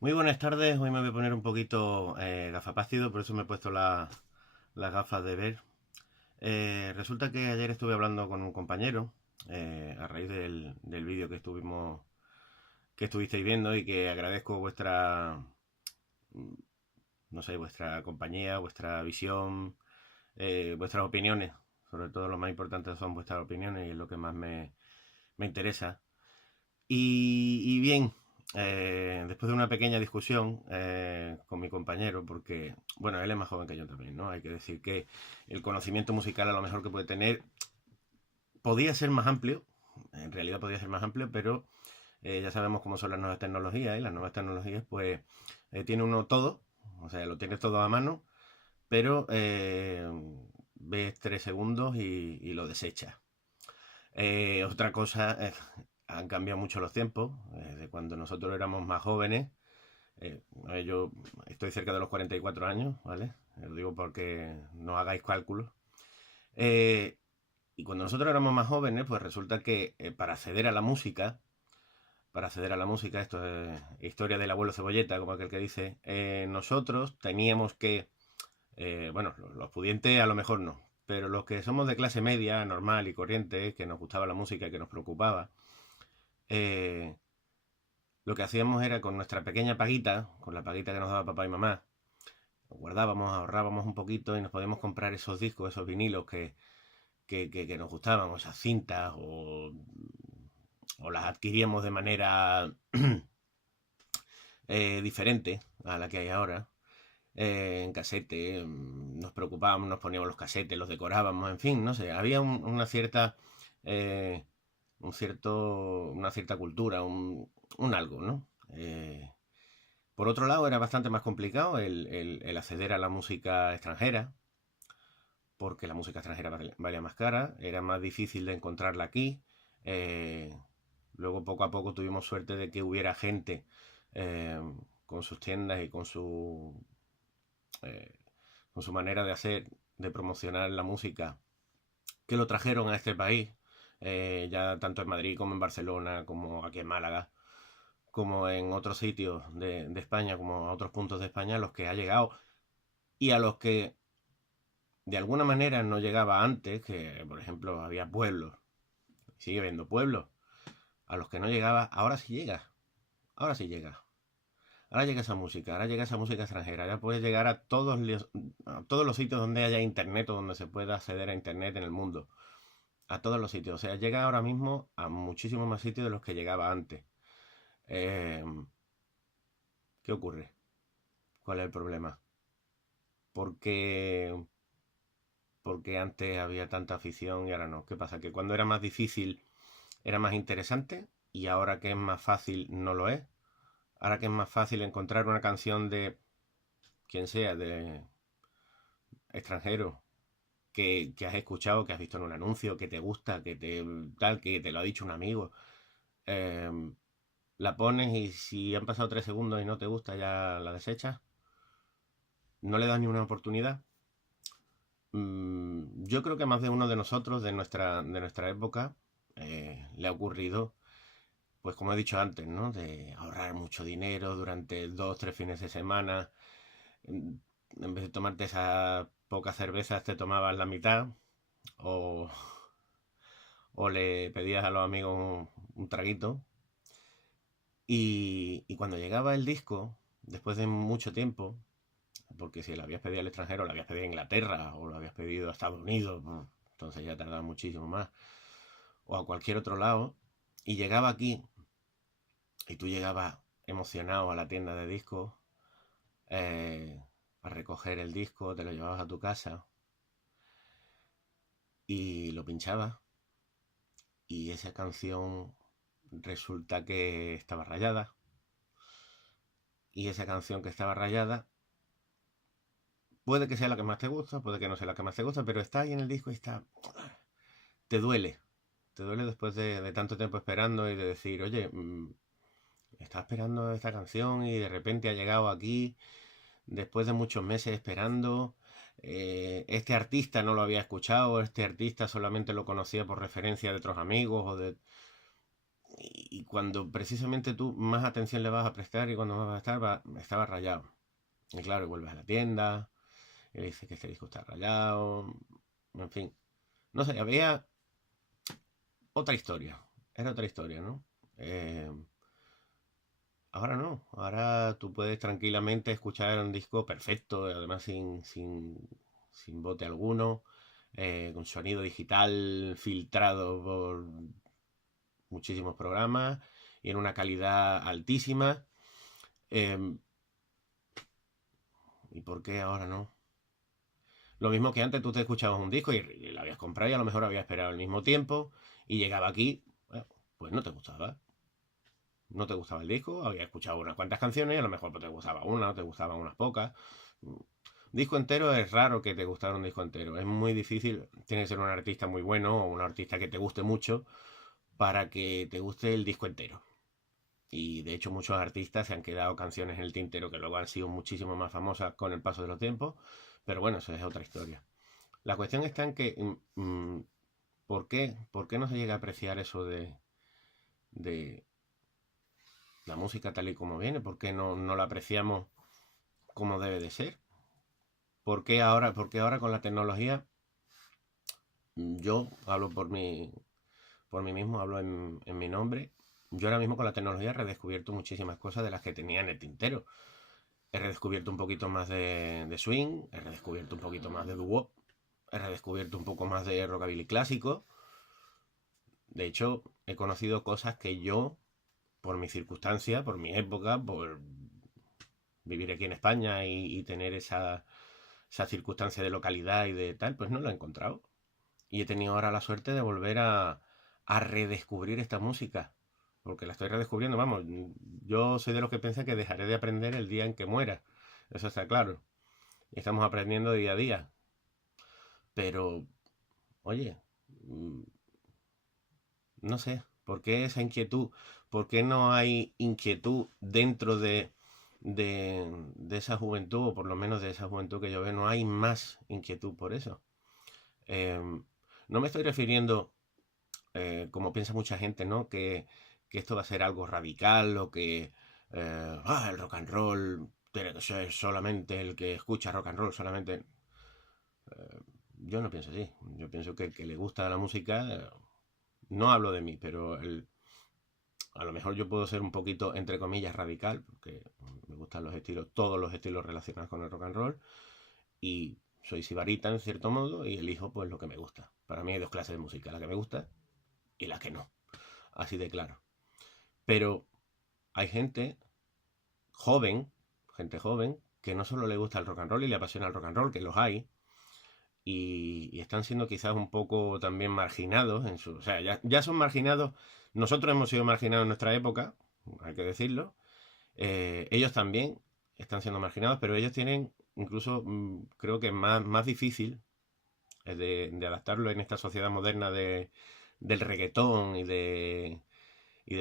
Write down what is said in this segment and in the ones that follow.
Muy buenas tardes, hoy me voy a poner un poquito gafapácido, por eso me he puesto las gafas de ver. Resulta que ayer estuve hablando con un compañero a raíz del vídeo que estuvisteis viendo y que agradezco mm, no sé, vuestra compañía, vuestra visión, vuestras opiniones. Sobre todo lo más importante son vuestras opiniones y es lo que más me interesa. Y bien, después de una pequeña discusión con mi compañero, porque, bueno, él es más joven que yo también, ¿no? Hay que decir que el conocimiento musical a lo mejor que puede tener podía ser más amplio, en realidad podía ser más amplio, pero ya sabemos cómo son las nuevas tecnologías y las nuevas tecnologías, pues tiene uno todo, o sea, lo tienes todo a mano, pero ves 3 segundos y lo desechas. Otra cosa, han cambiado mucho los tiempos, de cuando nosotros éramos más jóvenes. Yo estoy cerca de los 44 años, ¿vale? Lo digo porque no hagáis cálculos. Eh, y cuando nosotros éramos más jóvenes, pues resulta que para acceder a la música, esto es historia del abuelo Cebolleta, como aquel que dice, nosotros teníamos que, bueno, los pudientes a lo mejor no, pero los que somos de clase media, normal y corriente, que nos gustaba la música y que nos preocupaba, eh, lo que hacíamos era con nuestra pequeña paguita, con la paguita que nos daba papá y mamá, guardábamos, ahorrábamos un poquito y nos podíamos comprar esos discos, esos vinilos que nos gustaban, o esas cintas, o las adquiríamos de manera diferente a la que hay ahora. En casete, nos preocupábamos, nos poníamos los casetes, los decorábamos, en fin, no sé, había una cierta, eh, una cierta cultura, un algo, ¿no? Por otro lado, era bastante más complicado el acceder a la música extranjera, porque la música extranjera valía más cara, era más difícil de encontrarla aquí. Eh, Luego, poco a poco, tuvimos suerte de que hubiera gente eh, con sus tiendas y eh, con su manera de hacer, de promocionar la música, que lo trajeron a este país, ya tanto en Madrid como en Barcelona, como aquí en Málaga, como en otros sitios de España, como a otros puntos de España, a los que ha llegado y a los que de alguna manera no llegaba antes, que por ejemplo había pueblos, sigue habiendo pueblos, a los que no llegaba, ahora sí llega, ahora sí llega. Ahora llega esa música, ahora llega esa música extranjera, ya puedes llegar a todos los sitios donde haya internet o donde se pueda acceder a internet en el mundo. A todos los sitios. O sea, llega ahora mismo a muchísimos más sitios de los que llegaba antes. Eh, ¿Qué ocurre? ¿Cuál es el problema? Porque porque antes había tanta afición y ahora no. ¿Qué pasa? Que cuando era más difícil era más interesante y ahora que es más fácil no lo es. Ahora que es más fácil encontrar una canción de quien sea, de extranjero, que has escuchado, que has visto en un anuncio, que te gusta, que te lo ha dicho un amigo. eh, la pones y si han pasado 3 segundos y no te gusta, ya la desechas. No le das ni una oportunidad. Yo creo que a más de uno de nosotros, de nuestra época, le ha ocurrido, pues como he dicho antes, ¿no? De ahorrar mucho dinero durante 2, 3 fines de semana. En en vez de tomarte esas pocas cervezas, te tomabas la mitad o, o le pedías a los amigos un traguito. Y cuando llegaba el disco, después de mucho tiempo, porque si lo habías pedido al extranjero, lo habías pedido a Inglaterra o lo habías pedido a Estados Unidos, entonces ya tardaba muchísimo más, o a cualquier otro lado, y llegaba aquí, y tú llegabas emocionado a la tienda de discos, a recoger el disco, te lo llevabas a tu casa y lo pinchabas, y esa canción resulta que estaba rayada, y esa canción que estaba rayada puede que sea la que más te gusta, puede que no sea la que más te gusta, pero está ahí en el disco y está. Te duele. Te duele después de tanto tiempo esperando y de decir, oye, estaba esperando esta canción y de repente ha llegado aquí, después de muchos meses esperando. Este artista no lo había escuchado, este artista solamente lo conocía por referencia de otros amigos y cuando precisamente tú más atención le vas a prestar y cuando más vas a estar, estaba rayado. Y claro, y vuelves a la tienda, y le dices que este disco está rayado, en fin. No sé, había otra historia, era otra historia, ¿no? Eh, Ahora no, ahora tú puedes tranquilamente escuchar un disco perfecto, además sin bote alguno, con sonido digital filtrado por muchísimos programas y en una calidad altísima. Eh, ¿Y por qué ahora no? Lo mismo que antes tú te escuchabas un disco y lo habías comprado y a lo mejor habías esperado el mismo tiempo y llegaba aquí, bueno, pues no te gustaba. No te gustaba el disco, habías escuchado unas cuantas canciones y a lo mejor pues, te gustaba una, te gustaban unas pocas. Disco entero es raro que te gustara un disco entero. Es muy difícil. Tiene que ser un artista muy bueno o un artista que te guste mucho para que te guste el disco entero. Y de hecho muchos artistas se han quedado canciones en el tintero que luego han sido muchísimo más famosas con el paso de los tiempos. Pero bueno, eso es otra historia. La cuestión está en que ¿por qué no se llega a apreciar eso de la música tal y como viene? ¿Por qué no la apreciamos como debe de ser? ¿Por qué ahora con la tecnología? Yo hablo por mí mismo, hablo en mi nombre. Yo ahora mismo con la tecnología he redescubierto muchísimas cosas de las que tenía en el tintero. He redescubierto un poquito más de swing, he redescubierto un poquito más de doo-wop, he redescubierto un poco más de rockabilly clásico. De hecho, he conocido cosas que yo, por mi circunstancia, por mi época, por vivir aquí en España y tener esa circunstancia de localidad y de tal, pues no lo he encontrado. Y he tenido ahora la suerte de volver a redescubrir esta música. Porque la estoy redescubriendo, vamos. Yo soy de los que piensan que dejaré de aprender el día en que muera. Eso está claro. Y estamos aprendiendo día a día. Pero, oye, no sé, ¿por qué esa inquietud? ¿Por qué no hay inquietud dentro de esa juventud, o por lo menos de esa juventud que yo veo? No hay más inquietud por eso. Eh, no me estoy refiriendo como piensa mucha gente, ¿no? Que esto va a ser algo radical o que el rock and roll tiene que ser solamente el que escucha rock and roll, solamente. Yo no pienso así. Yo pienso que el que le gusta la música, no hablo de mí, pero a lo mejor yo puedo ser un poquito, entre comillas, radical, porque me gustan los estilos, todos los estilos relacionados con el rock and roll, y soy sibarita en cierto modo y elijo pues lo que me gusta. Para mí hay dos clases de música, la que me gusta y la que no. Así de claro. Pero hay joven, gente joven, que no solo le gusta el rock and roll y le apasiona el rock and roll, que los hay, y están siendo quizás un poco también marginados en su. O sea, ya son marginados. Nosotros hemos sido marginados en nuestra época, hay que decirlo. Ellos también están siendo marginados, pero ellos tienen incluso, creo que más difícil de adaptarlo en esta sociedad moderna del reggaetón y de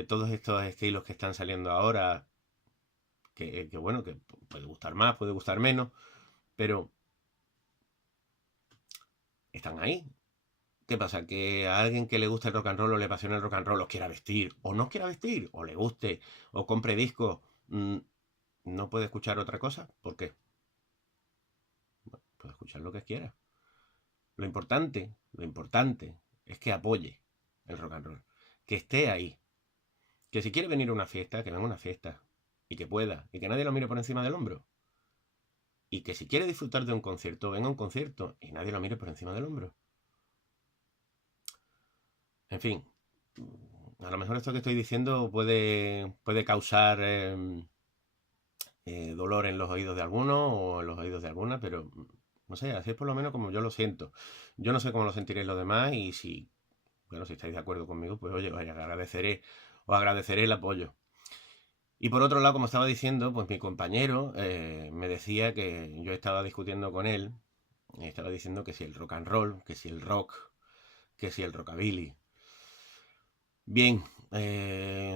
todos estos estilos que están saliendo ahora, que bueno, que puede gustar más, puede gustar menos, pero están ahí. ¿Qué pasa? Que a alguien que le gusta el rock and roll o le apasiona el rock and roll, o quiera vestir, o no quiera vestir, o le guste, o compre discos, no puede escuchar otra cosa. ¿Por qué? Bueno, puede escuchar lo que quiera. Lo importante es que apoye el rock and roll, que esté ahí, que si quiere venir a una fiesta, que venga a una fiesta, y que pueda, y que nadie lo mire por encima del hombro. Y que si quiere disfrutar de un concierto, venga a un concierto y nadie lo mire por encima del hombro. En fin, a lo mejor esto que estoy diciendo puede causar dolor en los oídos de algunos o en los oídos de alguna, pero no sé, así es por lo menos como yo lo siento. Yo no sé cómo lo sentiréis los demás y si, bueno, si estáis de acuerdo conmigo, pues oye, os agradeceré el apoyo. Y por otro lado, como estaba diciendo, pues mi compañero me decía que yo estaba discutiendo con él, y estaba diciendo que si el rock and roll, que si el rock, que si el rockabilly. Bien,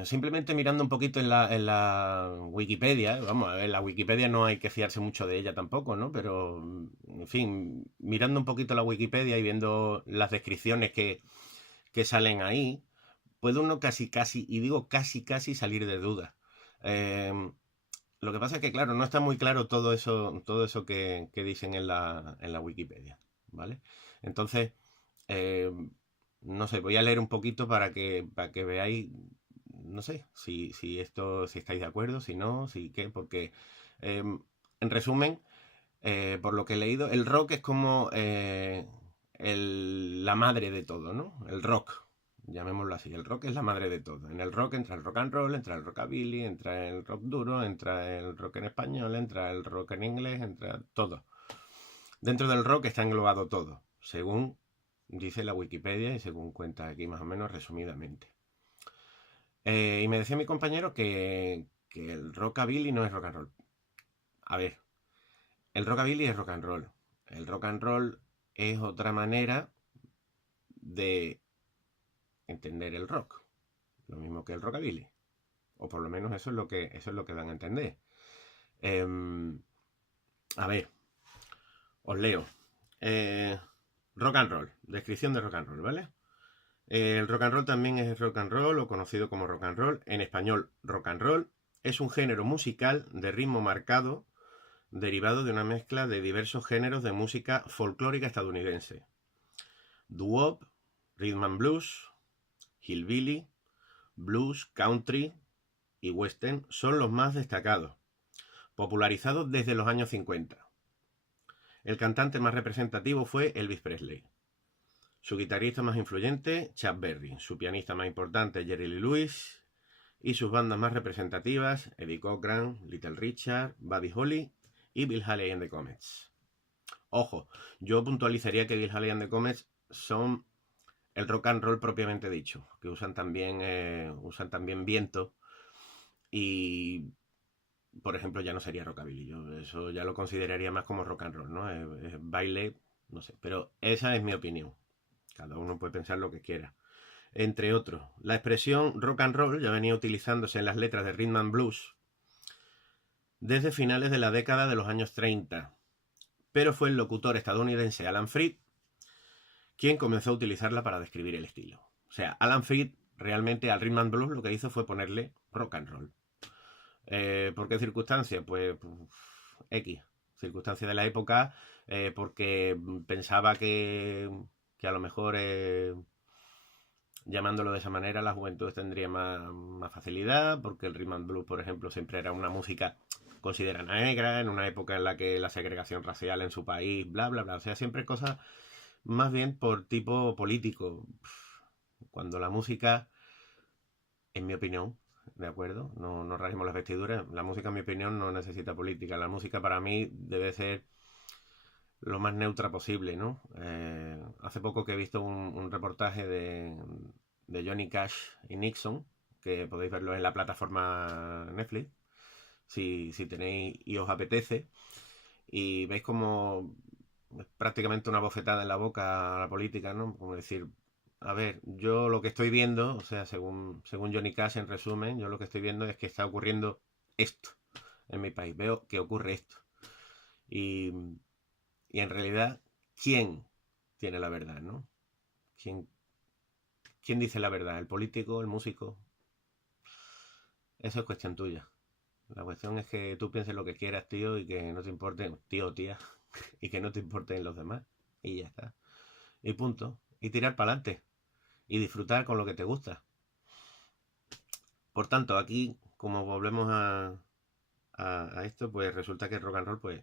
simplemente mirando un poquito en la Wikipedia, vamos a ver, la Wikipedia no hay que fiarse mucho de ella tampoco, ¿no? Pero, en fin, mirando un poquito la Wikipedia y viendo las descripciones que salen ahí, puede uno casi, y digo casi salir de dudas. Lo que pasa es que, claro, no está muy claro todo eso que dicen en la Wikipedia, ¿vale? Entonces, eh, no sé, voy a leer un poquito para que veáis, no sé, si estáis de acuerdo, si no, si qué, porque, en resumen, por lo que he leído, el rock es como la madre de todo, ¿no? El rock, llamémoslo así. El rock es la madre de todo. En el rock entra el rock and roll, entra el rockabilly, entra el rock duro, entra el rock en español, entra el rock en inglés, entra todo. Dentro del rock está englobado todo, según dice la Wikipedia y según cuenta aquí más o menos resumidamente. Y me decía mi compañero que el rockabilly no es rock and roll. A ver, el rockabilly es rock and roll. El rock and roll es otra manera de entender el rock. Lo mismo que el rockabilly. O por lo menos eso es lo que dan a entender. A ver, os leo. Rock and roll. Descripción de rock and roll, ¿vale? El rock and roll también es rock and roll o conocido como rock and roll. En español, rock and roll es un género musical de ritmo marcado derivado de una mezcla de diversos géneros de música folclórica estadounidense. Doo-wop, rhythm and blues, hillbilly, blues, country y western son los más destacados, popularizados desde los años 50. El cantante más representativo fue Elvis Presley. Su guitarrista más influyente, Chuck Berry. Su pianista más importante, Jerry Lee Lewis. Y sus bandas más representativas, Eddie Cochran, Little Richard, Buddy Holly y Bill Haley and the Comets. Ojo, yo puntualizaría que Bill Haley and the Comets son el rock and roll propiamente dicho, que usan también viento y, por ejemplo, ya no sería rockabilly. Yo eso ya lo consideraría más como rock and roll, ¿no? Es baile, no sé, pero esa es mi opinión. Cada uno puede pensar lo que quiera. Entre otros, la expresión rock and roll ya venía utilizándose en las letras de rhythm and blues desde finales de la década de los años 30, pero fue el locutor estadounidense Alan Freed quien comenzó a utilizarla para describir el estilo. O sea, Alan Freed realmente al rhythm and blues lo que hizo fue ponerle rock and roll. ¿Por qué circunstancia? Pues X. Circunstancia de la época, porque pensaba que a lo mejor llamándolo de esa manera la juventud tendría más facilidad, porque el rhythm and blues, por ejemplo, siempre era una música considerada negra, en una época en la que la segregación racial en su país, bla, bla, bla. O sea, siempre cosas más bien por tipo político. Cuando la música, en mi opinión, ¿de acuerdo? No rasguemos las vestiduras. La música, en mi opinión, no necesita política. La música para mí debe ser lo más neutra posible, ¿no? Hace poco que he visto un reportaje de Johnny Cash y Nixon, que podéis verlo en la plataforma Netflix, si tenéis y os apetece, y veis como prácticamente una bofetada en la boca a la política, ¿no? Como decir, a ver, yo lo que estoy viendo, o sea, según Johnny Cash en resumen, yo lo que estoy viendo es que está ocurriendo esto en mi país. Veo que ocurre esto. Y en realidad, ¿quién tiene la verdad, no? ¿Quién dice la verdad? ¿El político? ¿El músico? Eso es cuestión tuya. La cuestión es que tú pienses lo que quieras, tío, y que no te importe, tío o tía, y que no te importen los demás. Y ya está. Y punto. Y tirar para adelante. Y disfrutar con lo que te gusta. Por tanto, aquí, como volvemos a esto, pues resulta que el rock and roll, pues,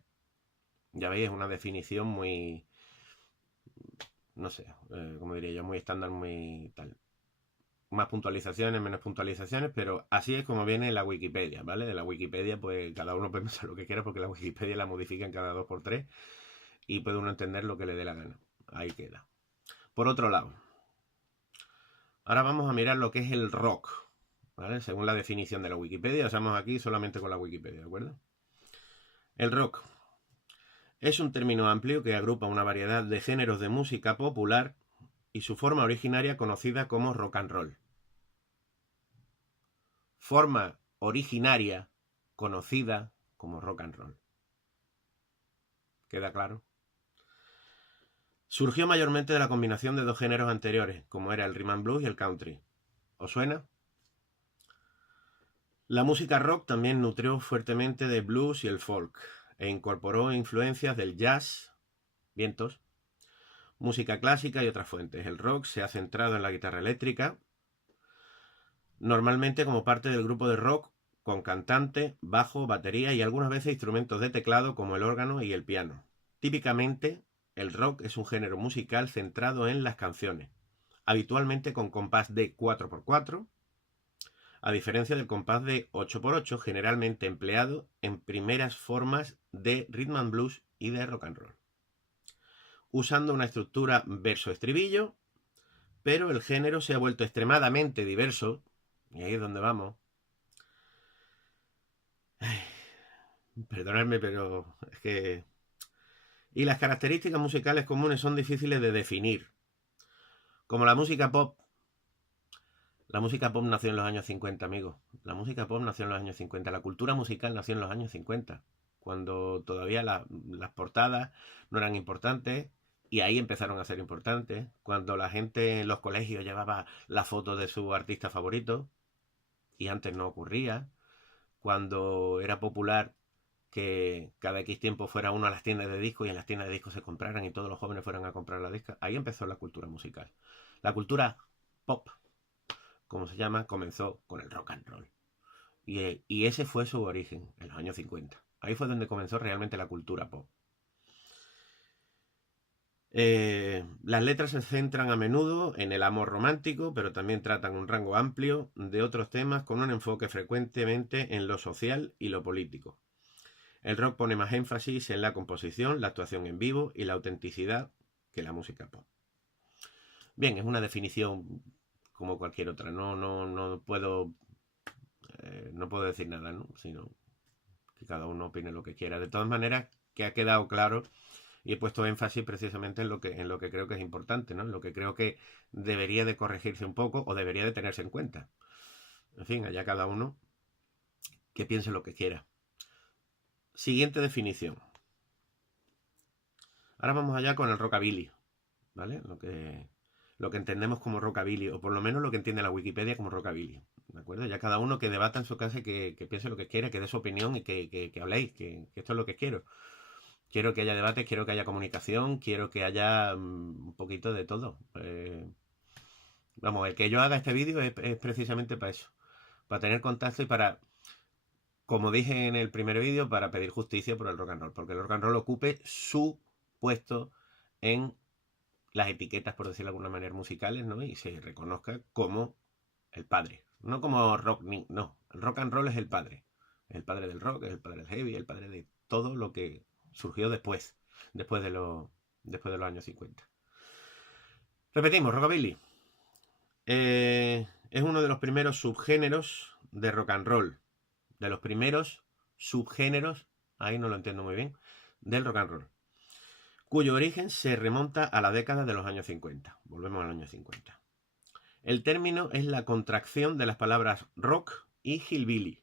ya veis, es una definición muy, no sé, como diría yo, muy estándar, muy tal. Más puntualizaciones, menos puntualizaciones, pero así es como viene la Wikipedia, ¿vale? De la Wikipedia, pues cada uno puede pensar lo que quiera porque la Wikipedia la modifican cada 2x3 y puede uno entender lo que le dé la gana. Ahí queda. Por otro lado, ahora vamos a mirar lo que es el rock, ¿vale? Según la definición de la Wikipedia, estamos aquí solamente con la Wikipedia, ¿de acuerdo? El rock es un término amplio que agrupa una variedad de géneros de música popular y su forma originaria conocida como rock and roll. Forma originaria conocida como rock and roll. ¿Queda claro? Surgió mayormente de la combinación de dos géneros anteriores, como era el rhythm and blues y el country. ¿Os suena? La música rock también nutrió fuertemente de blues y el folk e incorporó influencias del jazz, vientos, música clásica y otras fuentes. El rock se ha centrado en la guitarra eléctrica, normalmente como parte del grupo de rock, con cantante, bajo, batería y algunas veces instrumentos de teclado como el órgano y el piano. Típicamente, el rock es un género musical centrado en las canciones, habitualmente con compás de 4x4, a diferencia del compás de 8x8, generalmente empleado en primeras formas de rhythm and blues y de rock and roll, usando una estructura verso-estribillo, pero el género se ha vuelto extremadamente diverso, y ahí es donde vamos. Perdonadme, pero es que... Y las características musicales comunes son difíciles de definir. Como la música pop. La música pop nació en los años 50, amigos. La música pop nació en los años 50. La cultura musical nació en los años 50, cuando todavía las portadas no eran importantes y ahí empezaron a ser importantes. Cuando la gente en los colegios llevaba la foto de su artista favorito y antes no ocurría. Cuando era popular que cada X tiempo fuera uno a las tiendas de discos y en las tiendas de discos se compraran y todos los jóvenes fueran a comprar la disca. Ahí empezó la cultura musical. La cultura pop, como se llama, comenzó con el rock and roll. Y ese fue su origen, en los años 50. Ahí fue donde comenzó realmente la cultura pop. Las letras se centran a menudo en el amor romántico, pero también tratan un rango amplio de otros temas con un enfoque frecuentemente en lo social y lo político. El rock pone más énfasis en la composición, la actuación en vivo y la autenticidad que la música pop. Bien, es una definición como cualquier otra. No puedo decir nada, ¿no? Sino que cada uno opine lo que quiera. De todas maneras, que ha quedado claro y he puesto énfasis precisamente en lo que creo que es importante, ¿no? En lo que creo que debería de corregirse un poco o debería de tenerse en cuenta. En fin, allá cada uno que piense lo que quiera. Siguiente definición. Ahora vamos allá con el rockabilly, ¿vale? Lo que entendemos como rockabilly, o por lo menos lo que entiende la Wikipedia como rockabilly, ¿de acuerdo? Ya cada uno que debata en su casa, que piense lo que quiera, que dé su opinión y que habléis, que esto es lo que quiero. Quiero que haya debates, quiero que haya comunicación, quiero que haya un poquito de todo. Vamos, el que yo haga este vídeo es precisamente para eso, para tener contacto y para, como dije en el primer vídeo, para pedir justicia por el rock and roll, porque el rock and roll ocupe su puesto en las etiquetas, por decirlo de alguna manera, musicales, ¿no? Y se reconozca como el padre. No como rock, no. El rock and roll es el padre. Es el padre del rock, es el padre del heavy, el padre de todo lo que surgió después de los años 50. Repetimos, rockabilly. Es uno de los primeros subgéneros de rock and roll. De los primeros subgéneros, ahí no lo entiendo muy bien, del rock and roll, cuyo origen se remonta a la década de los años 50. Volvemos al año 50. El término es la contracción de las palabras rock y hillbilly,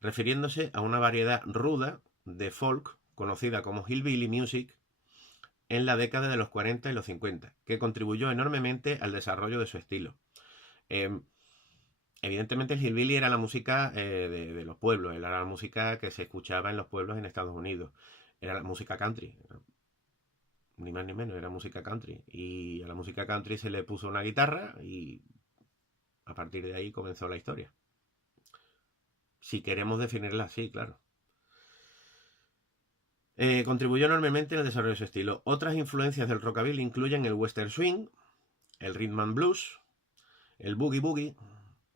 refiriéndose a una variedad ruda de folk conocida como hillbilly music en la década de los 40 y los 50, que contribuyó enormemente al desarrollo de su estilo. Evidentemente el hillbilly era la música de los pueblos, era la música que se escuchaba en los pueblos en Estados Unidos, era la música country, ni más ni menos, era música country. Y a la música country se le puso una guitarra y a partir de ahí comenzó la historia. Si queremos definirla así, claro. Contribuyó enormemente en el desarrollo de su estilo. Otras influencias del rockabilly incluyen el western swing, el rhythm and blues, el boogie boogie,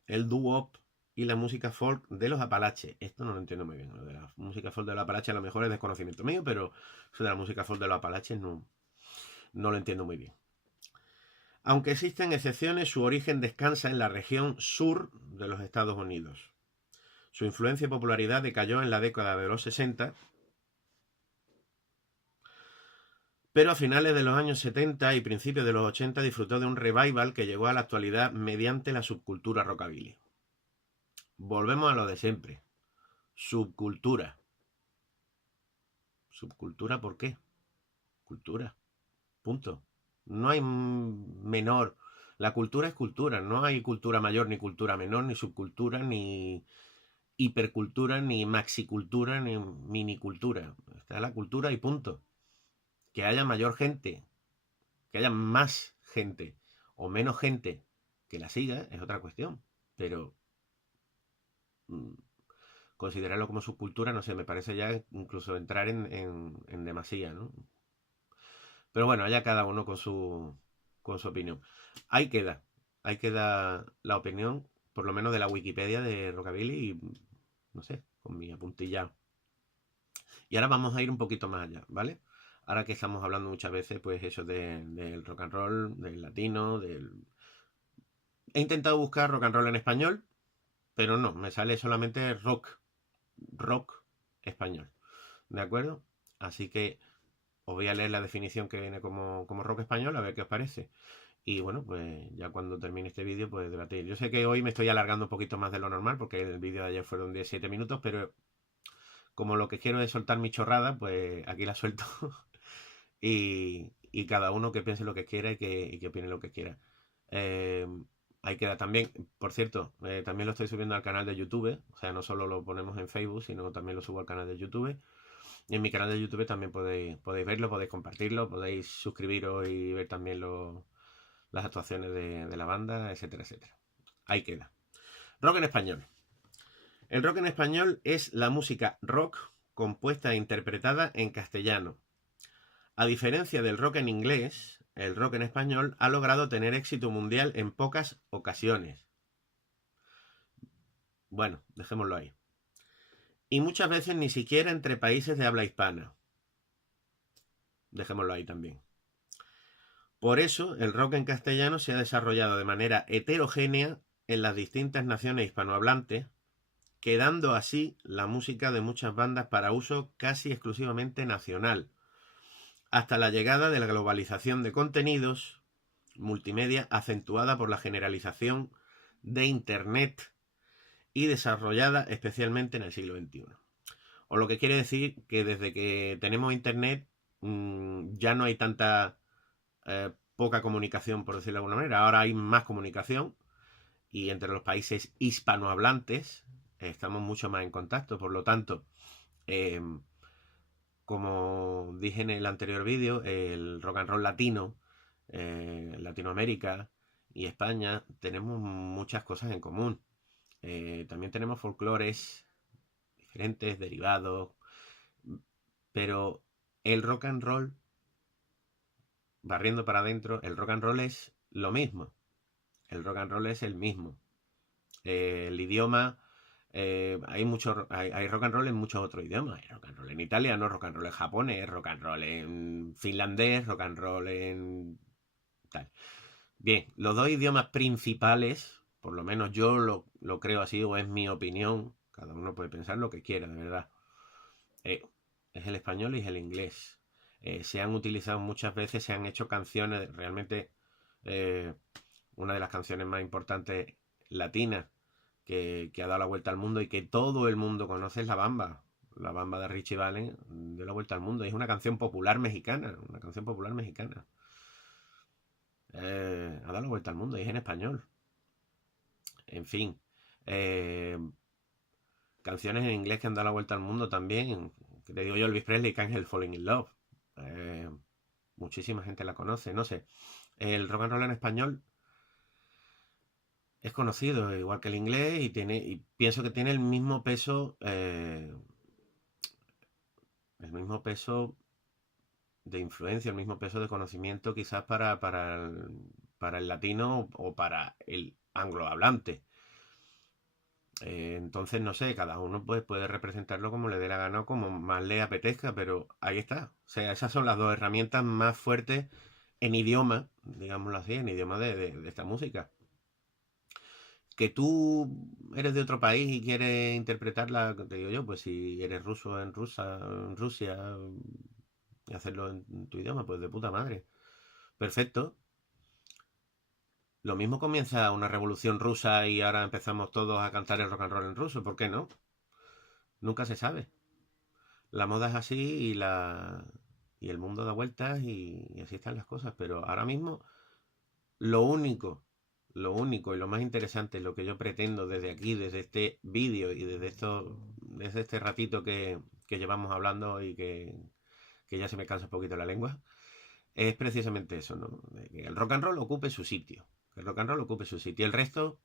el doo-wop y la música folk de los Apalaches. Esto no lo entiendo muy bien. Lo de la música folk de los Apalaches a lo mejor es desconocimiento mío, pero eso de la música folk de los Apalaches no lo entiendo muy bien. Aunque existen excepciones, su origen descansa en la región sur de los Estados Unidos. Su influencia y popularidad decayó en la década de los 60, pero a finales de los años 70 y principios de los 80 disfrutó de un revival que llegó a la actualidad mediante la subcultura rockabilly. Volvemos a lo de siempre. Subcultura. ¿Subcultura por qué? Cultura. Punto. No hay menor La cultura es cultura, no hay cultura mayor, ni cultura menor, ni subcultura, ni hipercultura, ni maxicultura, ni minicultura. Está la cultura y punto. Que haya mayor gente, que haya más gente o menos gente que la siga es otra cuestión. Pero considerarlo como subcultura, no sé, me parece ya incluso entrar en demasía, ¿no? Pero bueno, allá cada uno con su opinión. Ahí queda la opinión, por lo menos de la Wikipedia de Rockabilly y, no sé, con mi apuntilla. Y ahora vamos a ir un poquito más allá, ¿vale? Ahora que estamos hablando muchas veces, pues eso del rock and roll, del latino, del... He intentado buscar rock and roll en español, pero no, me sale solamente rock español, ¿de acuerdo? Así que os voy a leer la definición que viene como rock español, a ver qué os parece. Y bueno, pues ya cuando termine este vídeo, pues debatir. Yo sé que hoy me estoy alargando un poquito más de lo normal, porque el vídeo de ayer fueron 17 minutos, pero como lo que quiero es soltar mi chorrada, pues aquí la suelto. y cada uno que piense lo que quiera y que opine lo que quiera. Eh, ahí queda también, por cierto, también lo estoy subiendo al canal de YouTube, o sea, no solo lo ponemos en Facebook, sino también lo subo al canal de YouTube. Y en mi canal de YouTube también podéis verlo, podéis compartirlo, podéis suscribiros y ver también las actuaciones de la banda, etcétera, etcétera. Ahí queda. Rock en español. El rock en español es la música rock compuesta e interpretada en castellano. A diferencia del rock en inglés, el rock en español ha logrado tener éxito mundial en pocas ocasiones. Bueno, dejémoslo ahí. Y muchas veces ni siquiera entre países de habla hispana. Dejémoslo ahí también. Por eso, el rock en castellano se ha desarrollado de manera heterogénea en las distintas naciones hispanohablantes, quedando así la música de muchas bandas para uso casi exclusivamente nacional, hasta la llegada de la globalización de contenidos multimedia acentuada por la generalización de Internet y desarrollada especialmente en el siglo XXI. O lo que quiere decir que desde que tenemos Internet ya no hay tanta poca comunicación, por decirlo de alguna manera. Ahora hay más comunicación y entre los países hispanohablantes estamos mucho más en contacto. Por lo tanto, como dije en el anterior vídeo, el rock and roll latino, Latinoamérica y España, tenemos muchas cosas en común. También tenemos folclores diferentes, derivados, pero el rock and roll, barriendo para adentro, el rock and roll es lo mismo. El rock and roll es el mismo. El idioma, hay rock and roll en muchos otros idiomas. Hay rock and roll en italiano, rock and roll en japonés, rock and roll en finlandés, rock and roll en tal. Bien, los dos idiomas principales, por lo menos yo lo creo así, o es mi opinión, cada uno puede pensar lo que quiera, de verdad. Es el español y es el inglés. Se han utilizado muchas veces, se han hecho canciones, realmente una de las canciones más importantes latinas que ha dado la vuelta al mundo y que todo el mundo conoce es La Bamba. La Bamba de Richie Valens dio la vuelta al mundo. Es una canción popular mexicana, una canción popular mexicana. Ha dado la vuelta al mundo y es en español. En fin. Canciones en inglés que han dado la vuelta al mundo también. Que te digo yo, Elvis Presley, Can't Help Falling in Love. Muchísima gente la conoce, no sé. El rock and roll en español es conocido, igual que el inglés, y pienso que tiene el mismo peso. El mismo peso de influencia, el mismo peso de conocimiento quizás para el latino o para el anglohablante. Entonces, no sé, cada uno pues, puede representarlo como le dé la gana o como más le apetezca, pero ahí está. O sea, esas son las dos herramientas más fuertes en idioma, digámoslo así, en idioma de esta música. Que tú eres de otro país y quieres interpretarla, te digo yo, pues si eres ruso en Rusia, y hacerlo en tu idioma, pues de puta madre. Perfecto. Lo mismo comienza una revolución rusa y ahora empezamos todos a cantar el rock and roll en ruso, ¿por qué no? Nunca se sabe. La moda es así y el mundo da vueltas y así están las cosas, pero ahora mismo Lo único y lo más interesante, lo que yo pretendo desde aquí, desde este vídeo y desde este ratito que llevamos hablando y que ya se me cansa un poquito la lengua, es precisamente eso, ¿no? De que el rock and roll ocupe su sitio. Que el rock and roll ocupe su sitio. El resto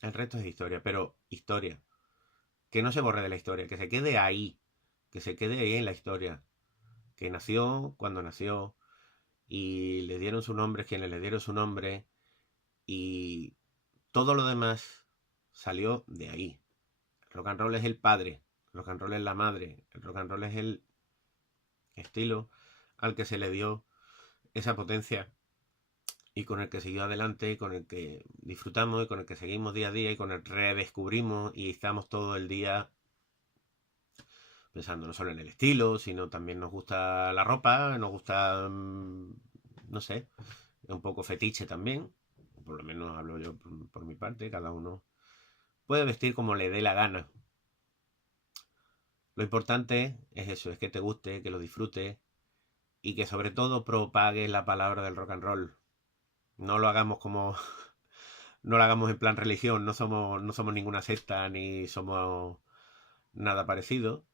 es historia, pero historia. Que no se borre de la historia, que se quede ahí. Que se quede ahí en la historia. Que nació cuando nació. Y le dieron su nombre quienes le dieron su nombre. Y todo lo demás salió de ahí. El rock and roll es el padre. El rock and roll es la madre. El rock and roll es el estilo al que se le dio esa potencia y con el que siguió adelante, y con el que disfrutamos y con el que seguimos día a día y con el que redescubrimos y estamos todo el día pensando no solo en el estilo, sino también nos gusta la ropa, nos gusta, no sé, un poco fetiche también, por lo menos hablo yo por mi parte, cada uno puede vestir como le dé la gana. Lo importante es eso, es que te guste, que lo disfrutes y que sobre todo propagues la palabra del rock and roll. No lo hagamos como no lo hagamos en plan religión, no somos ninguna secta ni somos nada parecido.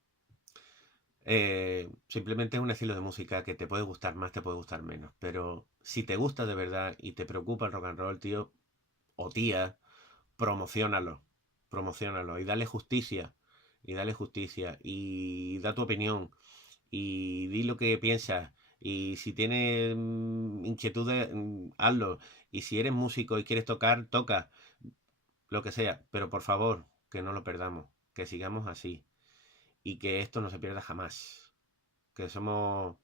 Simplemente es un estilo de música que te puede gustar más, te puede gustar menos. Pero si te gusta de verdad y te preocupa el rock and roll, tío o tía, promocionalo. Promocionalo y dale justicia. Y dale justicia. Y da tu opinión. Y di lo que piensas. Y si tienes inquietudes, hazlo. Y si eres músico y quieres tocar, toca. Lo que sea. Pero por favor, que no lo perdamos. Que sigamos así. Y que esto no se pierda jamás. Que somos...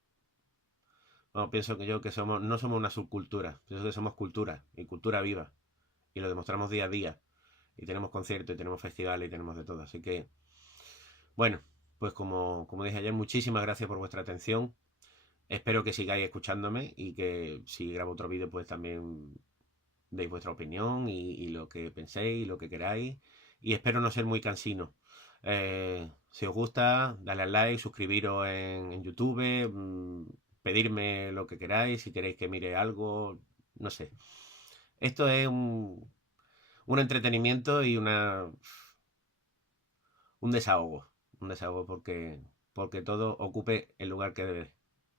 Bueno, pienso que yo que somos, no somos una subcultura. Pienso que somos cultura. Y cultura viva. Y lo demostramos día a día. Y tenemos conciertos, y tenemos festivales, y tenemos de todo. Así que, bueno, pues como dije ayer, muchísimas gracias por vuestra atención. Espero que sigáis escuchándome y que si grabo otro vídeo, pues también deis vuestra opinión y lo que penséis y lo que queráis. Y espero no ser muy cansino. Si os gusta, dale al like, suscribiros en YouTube, pedirme lo que queráis, si queréis que mire algo, no sé. Esto es un entretenimiento y un desahogo. Un desahogo porque todo ocupe el lugar que debe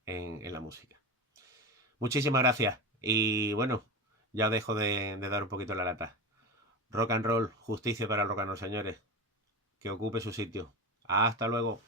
en la música. Muchísimas gracias. Y bueno, ya os dejo de dar un poquito la lata. Rock and roll, justicia para el rock and roll, señores. Que ocupe su sitio. Hasta luego.